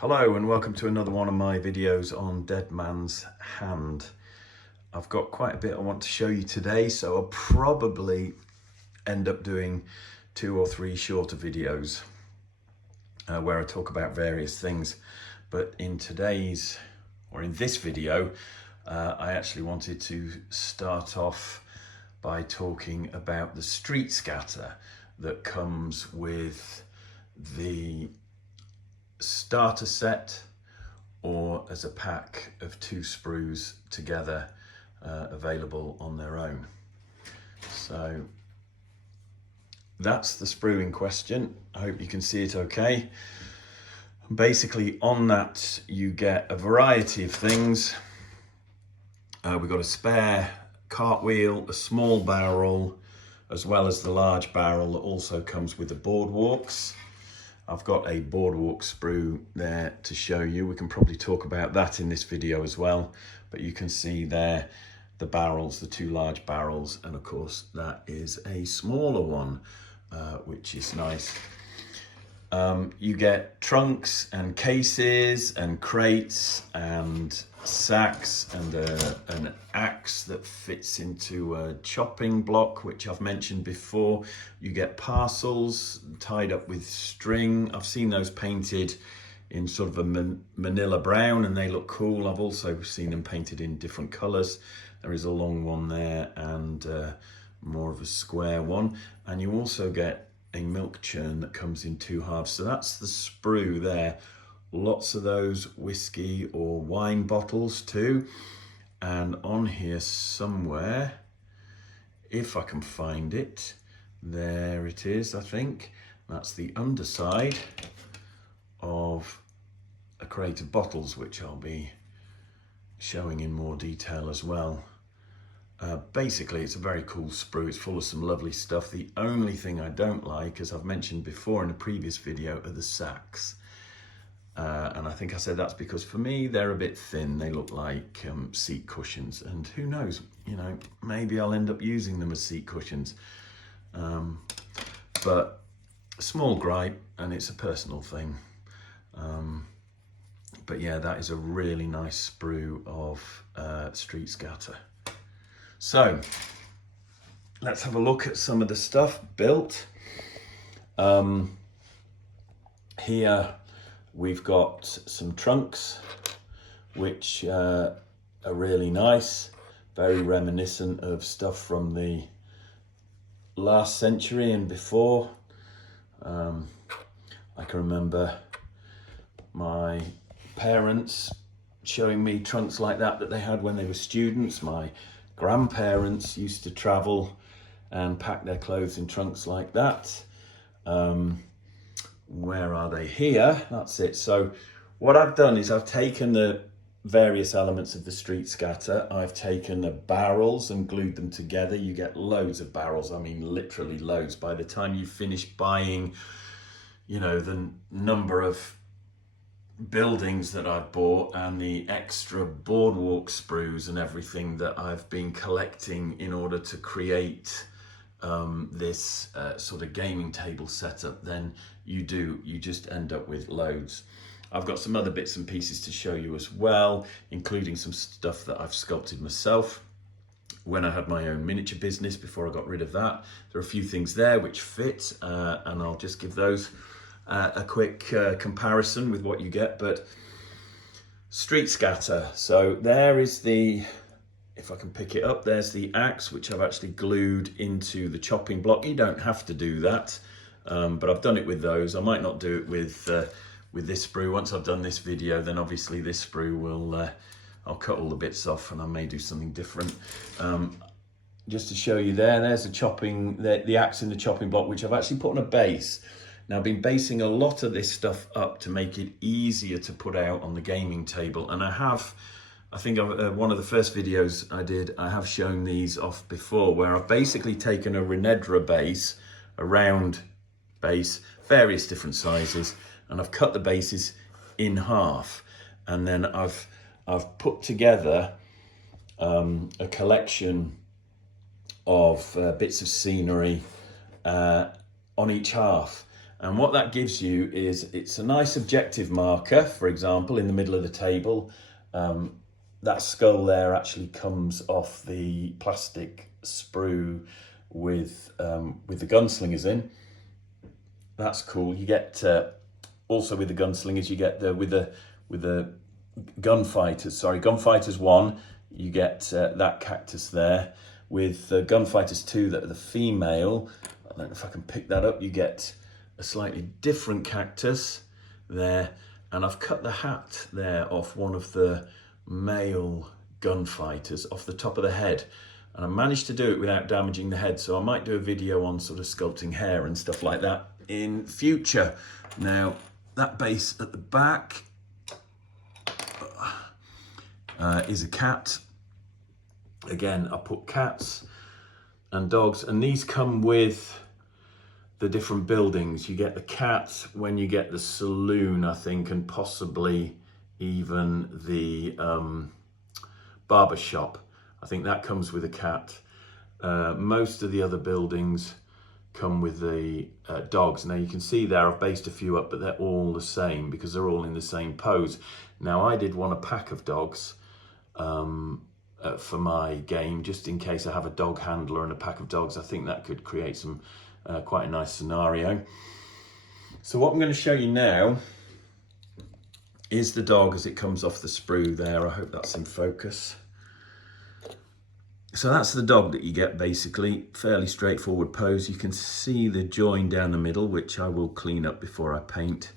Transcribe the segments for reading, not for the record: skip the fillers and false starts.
Hello and welcome to another one of my videos on Dead Man's Hand. I've got quite a bit I want to show you today, so I'll probably end up doing 2 or 3 shorter videos where I talk about various things. But in this video, I actually wanted to start off by talking about the street scatter that comes with the starter set or as a pack of 2 sprues together, available on their own. So that's the sprue in question. I hope you can see it okay. Basically on that you get a variety of things. We've got a spare cartwheel, a small barrel, as well as the large barrel that also comes with the Boardwalks. I've got a Boardwalk sprue there to show you. We can probably talk about that in this video as well, but you can see there the barrels, the 2 large barrels, and of course that is a smaller one, which is nice. You get trunks and cases and crates and sacks and an axe that fits into a chopping block, which I've mentioned before. You get parcels tied up with string. I've seen those painted in sort of a manila brown and they look cool. I've also seen them painted in different colors. There is a long one there and more of a square one. And you also get a milk churn that comes in 2 halves. So that's the sprue there. Lots of those whiskey or wine bottles too. And on here somewhere, if I can find it, there it is, I think. That's the underside of a crate of bottles, which I'll be showing in more detail as well. Basically, it's a very cool sprue. It's full of some lovely stuff. The only thing I don't like, as I've mentioned before in a previous video, are the sacks. And I think I said that's because for me, they're a bit thin. They look like seat cushions. And who knows, you know, maybe I'll end up using them as seat cushions. But a small gripe, and it's a personal thing. But yeah, that is a really nice sprue of street scatter. So let's have a look at some of the stuff built. Here we've got some trunks, which are really nice, very reminiscent of stuff from the last century and before. I can remember my parents showing me trunks like that they had when they were students. My grandparents used to travel and pack their clothes in trunks like that. Where are they? Here, that's it. So what I've done is I've taken the various elements of the street scatter. I've taken the barrels and glued them together. You get loads of barrels, I mean literally loads. By the time you finish buying, you know, the number of buildings that I've bought and the extra Boardwalk sprues and everything that I've been collecting in order to create this sort of gaming table setup, then you just end up with loads. I've got some other bits and pieces to show you as well, including some stuff that I've sculpted myself when I had my own miniature business before I got rid of that. There are a few things there which fit, and I'll just give those a quick comparison with what you get. But street scatter, so there is the, if I can pick it up, there's the axe, which I've actually glued into the chopping block. You don't have to do that, but I've done it with those. I might not do it with this sprue. Once I've done this video, then obviously this sprue will, I'll cut all the bits off and I may do something different. Just to show you there's the axe in the chopping block, which I've actually put on a base. Now I've been basing a lot of this stuff up to make it easier to put out on the gaming table. And I think one of the first videos I did, I have shown these off before, where I've basically taken a Renedra base, a round base, various different sizes, and I've cut the bases in half. And then I've put together a collection of bits of scenery on each half. And what that gives you is, it's a nice objective marker, for example, in the middle of the table. That skull there actually comes off the plastic sprue with the gunslingers in. That's cool. You get also with the gunslingers, you get with the gunfighters. Sorry, gunfighters 1, you get that cactus there. With gunfighters 2, that are the female, I don't know if I can pick that up. You get a slightly different cactus there, and I've cut the hat there off one of the male gunfighters off the top of the head, and I managed to do it without damaging the head. So I might do a video on sort of sculpting hair and stuff like that in future. Now that base at the back is a cat. Again, I put cats and dogs, and these come with the different buildings. You get the cat when you get the saloon, I think, and possibly even the barber shop. I think that comes with a cat. Most of the other buildings come with the dogs. Now you can see there I've based a few up, but they're all the same because they're all in the same pose. Now I did want a pack of dogs for my game, just in case I have a dog handler and a pack of dogs. I think that could create some quite a nice scenario. So what I'm going to show you now is the dog as it comes off the sprue there. I hope that's in focus. So that's the dog that you get, basically. Fairly straightforward pose. You can see the join down the middle, which I will clean up before I paint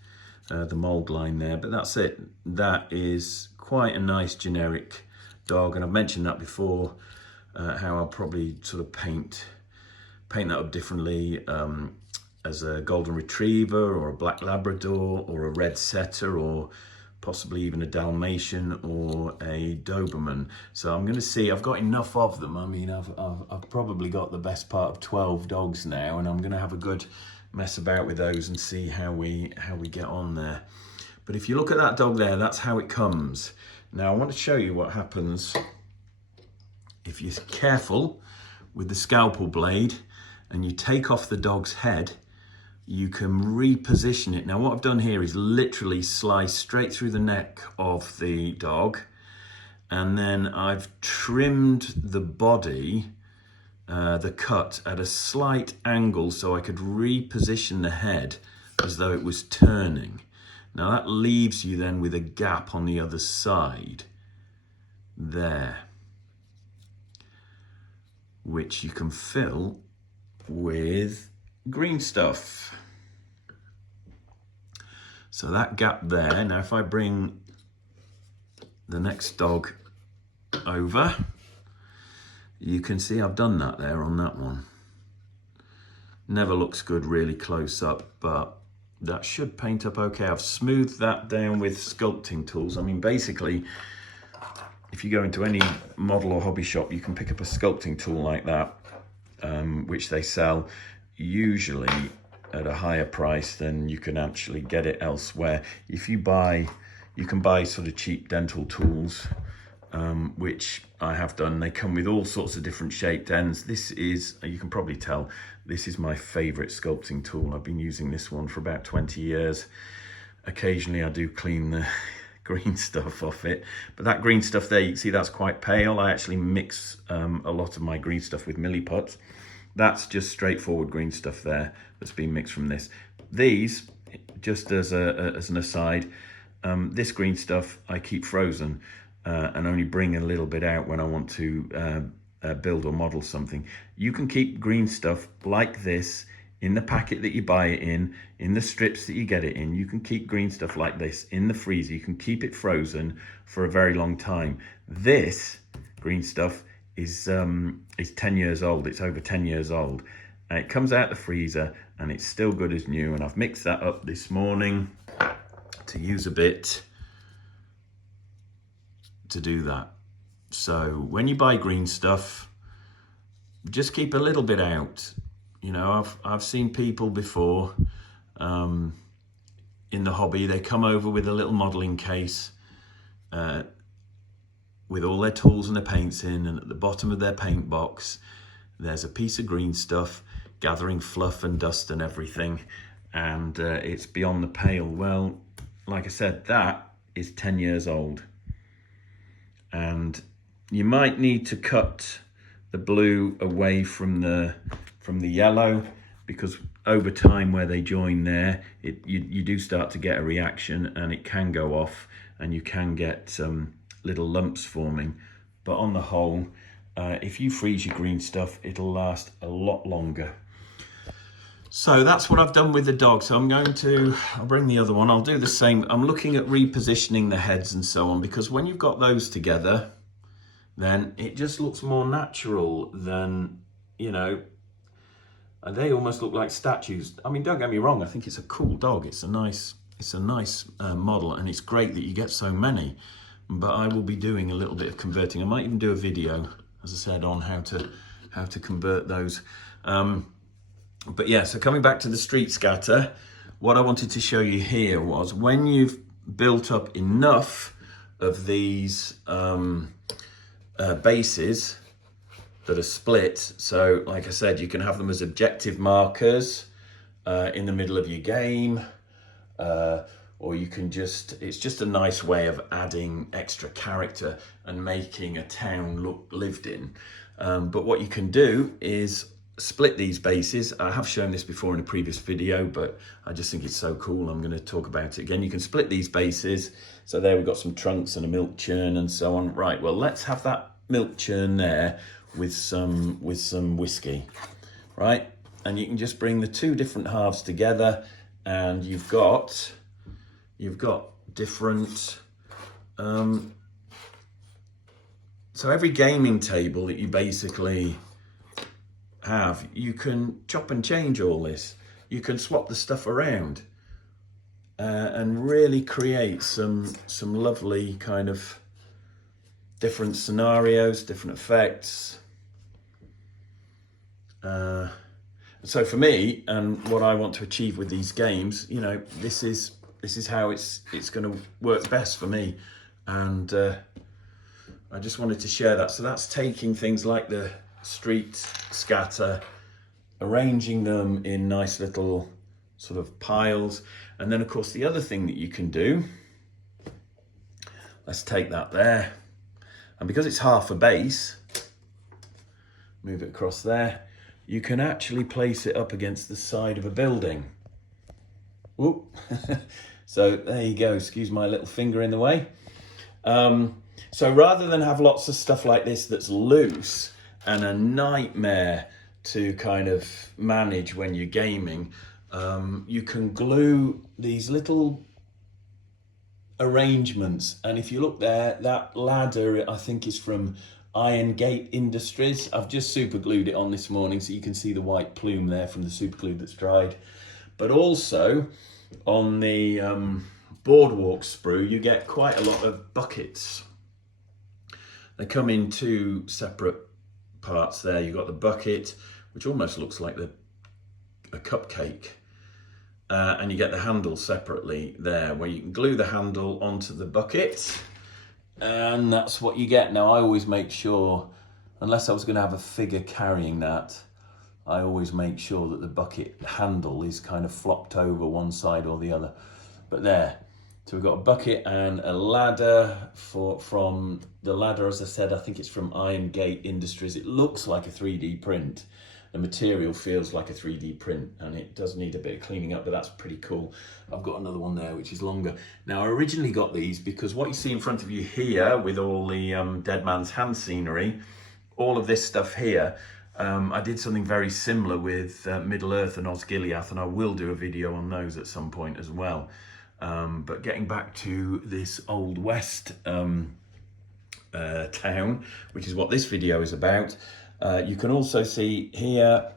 the mold line there, but that's it. That is quite a nice generic dog, and I've mentioned that before, how I'll probably sort of paint that up differently, as a golden retriever or a black Labrador or a red setter, or possibly even a Dalmatian or a Doberman. So I'm going to see, I've got enough of them. I mean, I've probably got the best part of 12 dogs now, and I'm going to have a good mess about with those and see how we get on there. But if you look at that dog there, that's how it comes. Now I want to show you what happens if you're careful with the scalpel blade and you take off the dog's head. You can reposition it. Now what I've done here is literally slice straight through the neck of the dog, and then I've trimmed the body, the cut, at a slight angle so I could reposition the head as though it was turning. Now that leaves you then with a gap on the other side there, which you can fill with green stuff. So that gap there, now if I bring the next dog over, you can see I've done that there on that one. Never looks good really close up, but that should paint up okay. I've smoothed that down with sculpting tools. I mean, basically, if you go into any model or hobby shop, you can pick up a sculpting tool like that, which they sell usually at a higher price than you can actually get it elsewhere. If you can buy sort of cheap dental tools, which I have done. They come with all sorts of different shaped ends. This is, you can probably tell, this is my favorite sculpting tool. I've been using this one for about 20 years. Occasionally I do clean the green stuff off it, but that green stuff there, you can see that's quite pale. I actually mix a lot of my green stuff with milliput. That's just straightforward green stuff there that's been mixed from this. These, just as an aside, this green stuff I keep frozen and only bring a little bit out when I want to build or model something. You can keep green stuff like this in the packet that you buy it in the strips that you get it in. You can keep green stuff like this in the freezer. You can keep it frozen for a very long time. This green stuff is 10 years old. It's over 10 years old. And it comes out the freezer and it's still good as new. And I've mixed that up this morning to use a bit to do that. So when you buy green stuff, just keep a little bit out. You know, I've seen people before in the hobby, they come over with a little modeling case with all their tools and their paints in, and at the bottom of their paint box there's a piece of green stuff gathering fluff and dust and everything, and it's beyond the pale. Well, like I said, that is 10 years old, and you might need to cut the blue away from the yellow, because over time where they join there, you do start to get a reaction, and it can go off, and you can get little lumps forming. But on the whole, if you freeze your green stuff, it'll last a lot longer. So that's what I've done with the dog. So I'll bring the other one. I'll do the same. I'm looking at repositioning the heads and so on, because when you've got those together, then it just looks more natural than, you know, and they almost look like statues. I mean, don't get me wrong, I think it's a cool dog. It's a nice model, and it's great that you get so many. But I will be doing a little bit of converting. I might even do a video, as I said, on how to convert those. But yeah, so coming back to the street scatter, what I wanted to show you here was when you've built up enough of these bases that are split. So like I said, you can have them as objective markers in the middle of your game, or you can it's just a nice way of adding extra character and making a town look lived in. But what you can do is split these bases. I have shown this before in a previous video, but I just think it's so cool, I'm going to talk about it again. You can split these bases. So there we've got some trunks and a milk churn and so on. Right, well, let's have that milk churn there with some whiskey, right? And you can just bring the two different halves together, and you've got different so every gaming table that you basically have, you can chop and change all this. You can swap the stuff around and really create some lovely kind of different scenarios, different effects. So for me, and what I want to achieve with these games, you know, this is how it's going to work best for me, and I just wanted to share that. So that's taking things like the street scatter, arranging them in nice little sort of piles, and then of course the other thing that you can do, let's take that there, and because it's half a base, move it across there, you can actually place it up against the side of a building. Whoop. So there you go, excuse my little finger in the way. So rather than have lots of stuff like this that's loose and a nightmare to kind of manage when you're gaming, you can glue these little arrangements. And if you look there, that ladder I think is from Iron Gate Industries. I've just super glued it on this morning, so you can see the white plume there from the super glue that's dried. But also on the Boardwalk sprue, you get quite a lot of buckets. They come in two separate parts there. You've got the bucket, which almost looks like a cupcake, and you get the handle separately there, where you can glue the handle onto the bucket, and that's what you get. Now I always make sure, unless I was going to have a figure carrying that, I always make sure that the bucket handle is kind of flopped over one side or the other. But there, so we've got a bucket and a ladder. From the ladder, as I said, I think it's from Iron Gate Industries. It looks like a 3D print. The material feels like a 3D print, and it does need a bit of cleaning up, but that's pretty cool. I've got another one there which is longer. Now I originally got these because what you see in front of you here with all the Dead Man's Hand scenery, all of this stuff here, I did something very similar with Middle-earth and Osgiliath, and I will do a video on those at some point as well. But getting back to this Old West town, which is what this video is about, you can also see here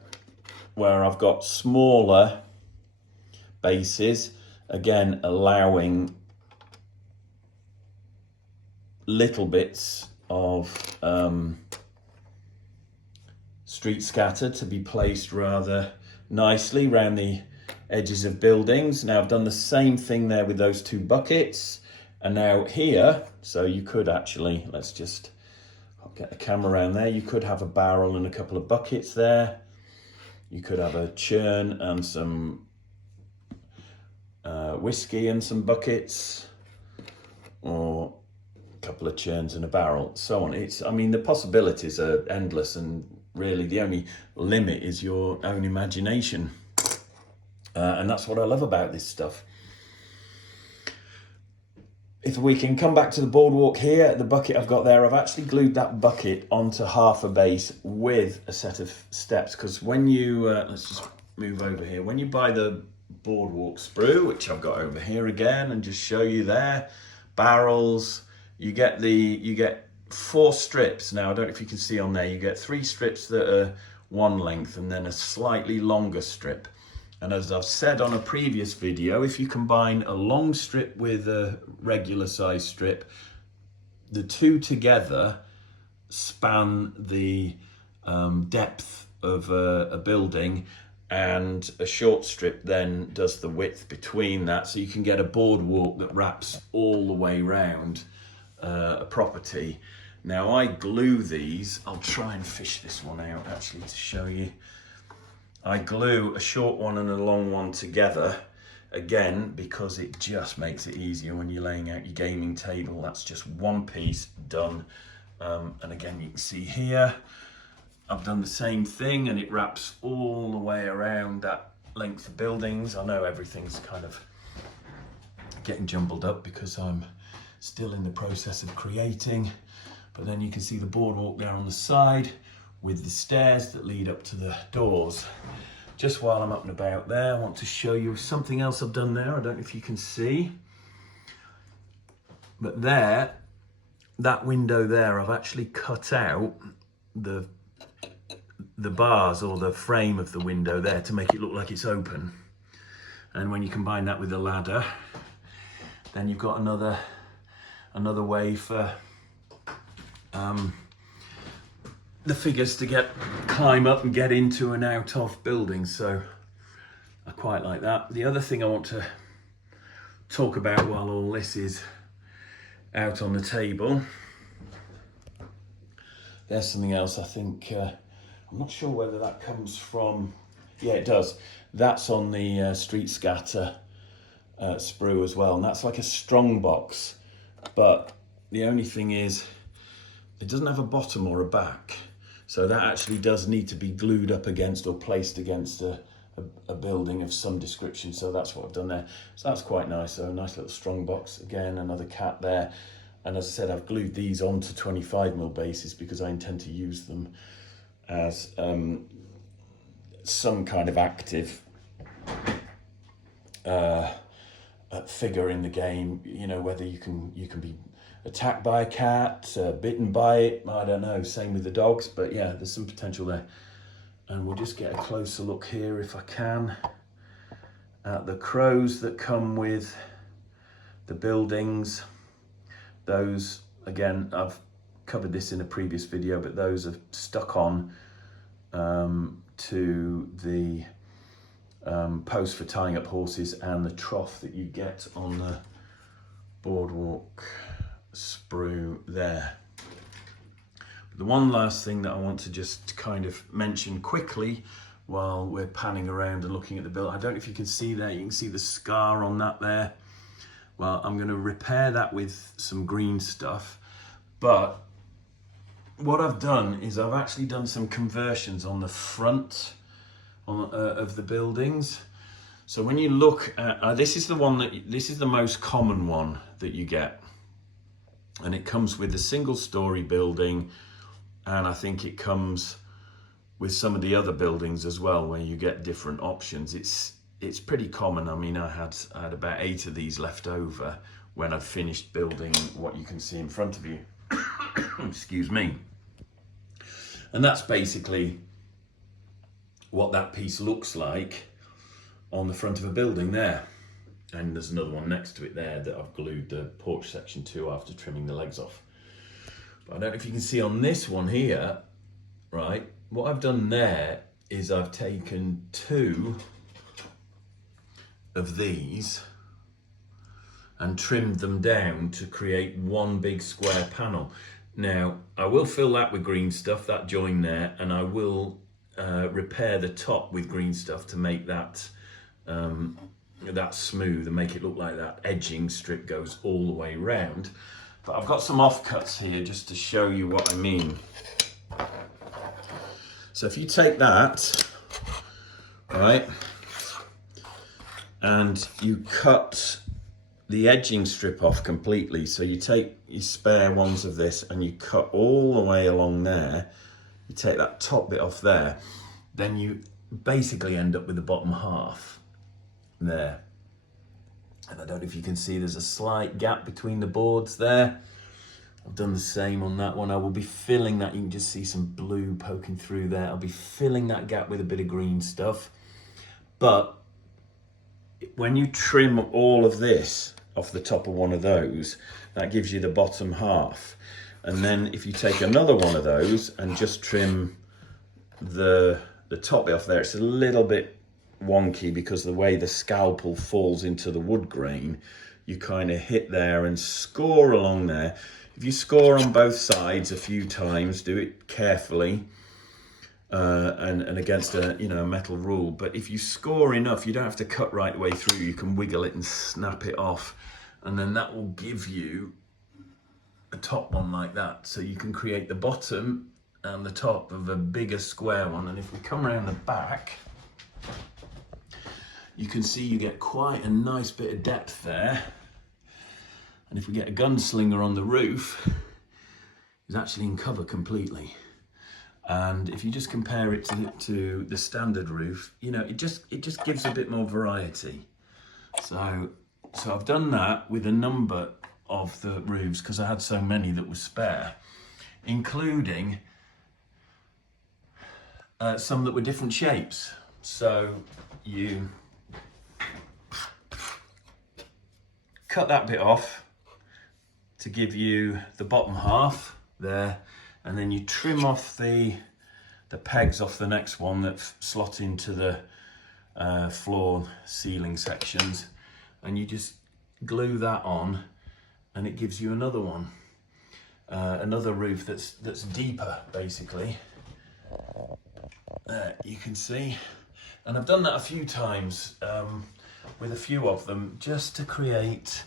where I've got smaller bases, again allowing little bits of street scatter to be placed rather nicely around the edges of buildings. Now I've done the same thing there with those two buckets, and now here, so you could actually, let's just get the camera around there, you could have a barrel and a couple of buckets there, you could have a churn and some whiskey and some buckets, or a couple of churns and a barrel, so on. I mean, the possibilities are endless, and really the only limit is your own imagination. And that's what I love about this stuff. If we can come back to the boardwalk here, the bucket I've got there, I've actually glued that bucket onto half a base with a set of steps, because when you, let's just move over here, when you buy the boardwalk sprue, which I've got over here again, and just show you there, barrels, you get 4 strips. Now, I don't know if you can see on there, you get 3 strips that are one length and then a slightly longer strip. And as I've said on a previous video, if you combine a long strip with a regular size strip, the two together span the depth of a building, and a short strip then does the width between that. So you can get a boardwalk that wraps all the way round a property. Now, I glue these. I'll try and fish this one out actually to show you. I glue a short one and a long one together, again, because it just makes it easier when you're laying out your gaming table. That's just one piece done. And again, you can see here, I've done the same thing, and it wraps all the way around that length of buildings. I know everything's kind of getting jumbled up because I'm still in the process of creating, but then you can see the boardwalk there on the side with the stairs that lead up to the doors. Just while I'm up and about there, I want to show you something else I've done there. I don't know if you can see, but there, that window there, I've actually cut out the bars or the frame of the window there to make it look like it's open. And when you combine that with the ladder, then you've got another way for the figures to climb up and get into and out of buildings. So I quite like that. The other thing I want to talk about while all this is out on the table, there's something else I think, I'm not sure whether that comes from, yeah, it does. That's on the street scatter sprue as well, and that's like a strong box, but the only thing is it doesn't have a bottom or a back, so that actually does need to be glued up against or placed against a building of some description. So that's what I've done there. So that's quite nice. So a nice little strong box. Again, another cat there. And as I said, I've glued these onto 25mm bases because I intend to use them as some kind of active figure in the game. You know, whether you can be attacked by a cat, bitten by it, I don't know, same with the dogs, but yeah, there's some potential there. And we'll just get a closer look here if I can at the crows that come with the buildings. Those, again, I've covered this in a previous video, but those are stuck on to the post for tying up horses and the trough that you get on the boardwalk sprue there. But the one last thing that I want to just kind of mention quickly while we're panning around and looking at the build, I don't know if you can see there, you can see the scar on that there. Well, I'm going to repair that with some green stuff, but what I've done is I've actually done some conversions on the front of the buildings. So when you look at, this is the most common one that you get. And it comes with a single story building, and I think it comes with some of the other buildings as well, where you get different options. It's pretty common. I mean, I had about 8 of these left over when I'd finished building what you can see in front of you. Excuse me. And that's basically what that piece looks like on the front of a building there. And there's another one next to it there that I've glued the porch section to after trimming the legs off. But I don't know if you can see on this one here, right? What I've done there is I've taken 2 of these and trimmed them down to create one big square panel. Now, I will fill that with green stuff, that join there, and I will repair the top with green stuff to make that that smooth and make it look like that edging strip goes all the way round. But I've got some offcuts here just to show you what I mean. So if you take that, right, and you cut the edging strip off completely, so you take your spare ones of this and you cut all the way along there, you take that top bit off there, then you basically end up with the bottom half there. And I don't know if you can see, there's a slight gap between the boards there. I've done the same on that one. I will be filling that. You can just see some blue poking through there. I'll be filling that gap with a bit of green stuff. But when you trim all of this off the top of one of those, that gives you the bottom half. And then if you take another one of those and just trim the top bit off there, it's a little bit wonky because the way the scalpel falls into the wood grain, you kind of hit there and score along there. If you score on both sides a few times, do it carefully and against a metal rule. But if you score enough, you don't have to cut right the way through. You can wiggle it and snap it off, and then that will give you a top one like that. So you can create the bottom and the top of a bigger square one. And if we come around the back, you can see you get quite a nice bit of depth there. And if we get a gunslinger on the roof, it's actually in cover completely. And if you just compare it to the standard roof, it just gives a bit more variety. So I've done that with a number of the roofs because I had so many that were spare, including some that were different shapes. So you cut that bit off to give you the bottom half there, and then you trim off the pegs off the next one that slot into the floor ceiling sections, and you just glue that on, and it gives you another one, another roof that's deeper basically. There you can see, and I've done that a few times with a few of them just to create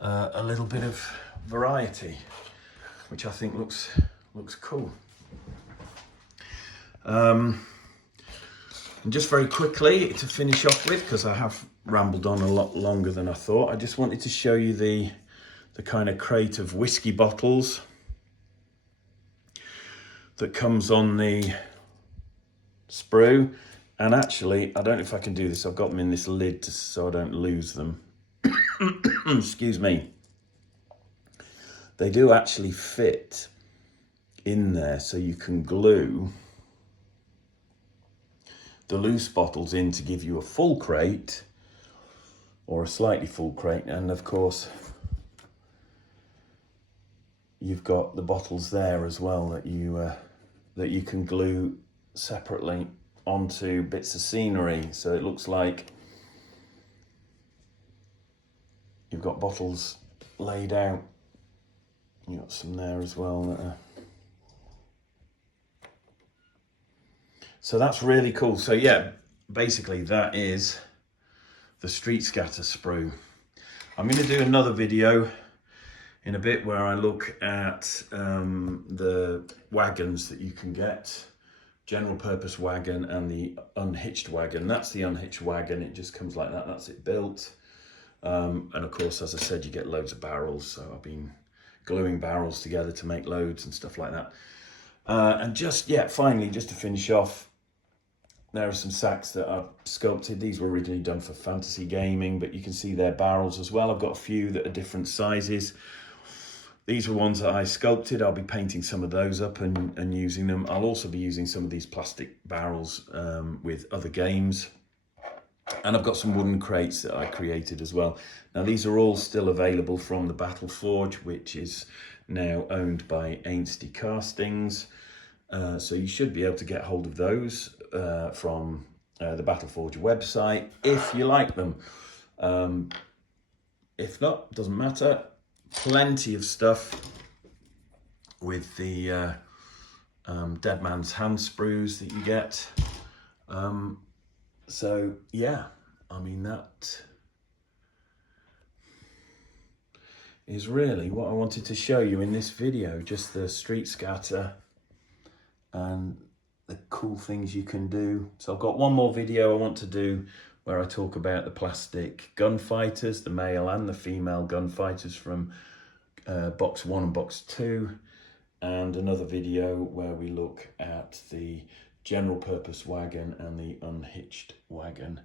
a little bit of variety, which I think looks cool. And just very quickly to finish off with, because I have rambled on a lot longer than I thought, I just wanted to show you the kind of crate of whiskey bottles that comes on the sprue. And actually, I don't know if I can do this, I've got them in this lid so I don't lose them. Excuse me. They do actually fit in there, so you can glue the loose bottles in to give you a full crate or a slightly full crate. And of course, you've got the bottles there as well that you can glue separately onto bits of scenery, so it looks like you've got bottles laid out. You got some there as well. So that's really cool. So yeah, basically that is the street scatter sprue. I'm going to do another video in a bit where I look at the wagons that you can get. General purpose wagon and the unhitched wagon. That's the unhitched wagon. It just comes like that. That's it built. And of course, as I said, you get loads of barrels. So I've been gluing barrels together to make loads and stuff like that. And finally, just to finish off, there are some sacks that I've sculpted. These were originally done for fantasy gaming, but you can see they're barrels as well. I've got a few that are different sizes. These were ones that I sculpted. I'll be painting some of those up and using them. I'll also be using some of these plastic barrels with other games. And I've got some wooden crates that I created as well. Now, these are all still available from the Battle Forge, which is now owned by Ainsty Castings. So you should be able to get hold of those from the Battle Forge website if you like them. If not, doesn't matter. Plenty of stuff with the Dead Man's Hand sprues that you get. So yeah, I mean, is really what I wanted to show you in this video, just the street scatter and the cool things you can do. So I've got one more video I want to do where I talk about the plastic gunfighters, the male and the female gunfighters from box 1 and box 2, and another video where we look at the general purpose wagon and the unhitched wagon.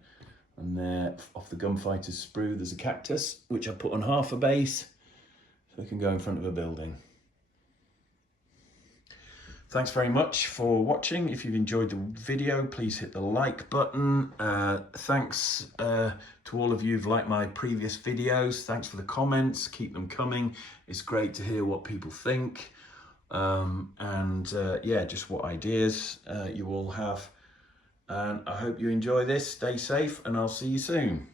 And there, off the gunfighter's sprue, there's a cactus which I put on half a base so it can go in front of a building. Thanks very much for watching. If you've enjoyed the video, please hit the like button. Thanks to all of you who've liked my previous videos. Thanks for the comments, keep them coming. It's great to hear what people think. Yeah, just what ideas you all have. And I hope you enjoy this. Stay safe and I'll see you soon.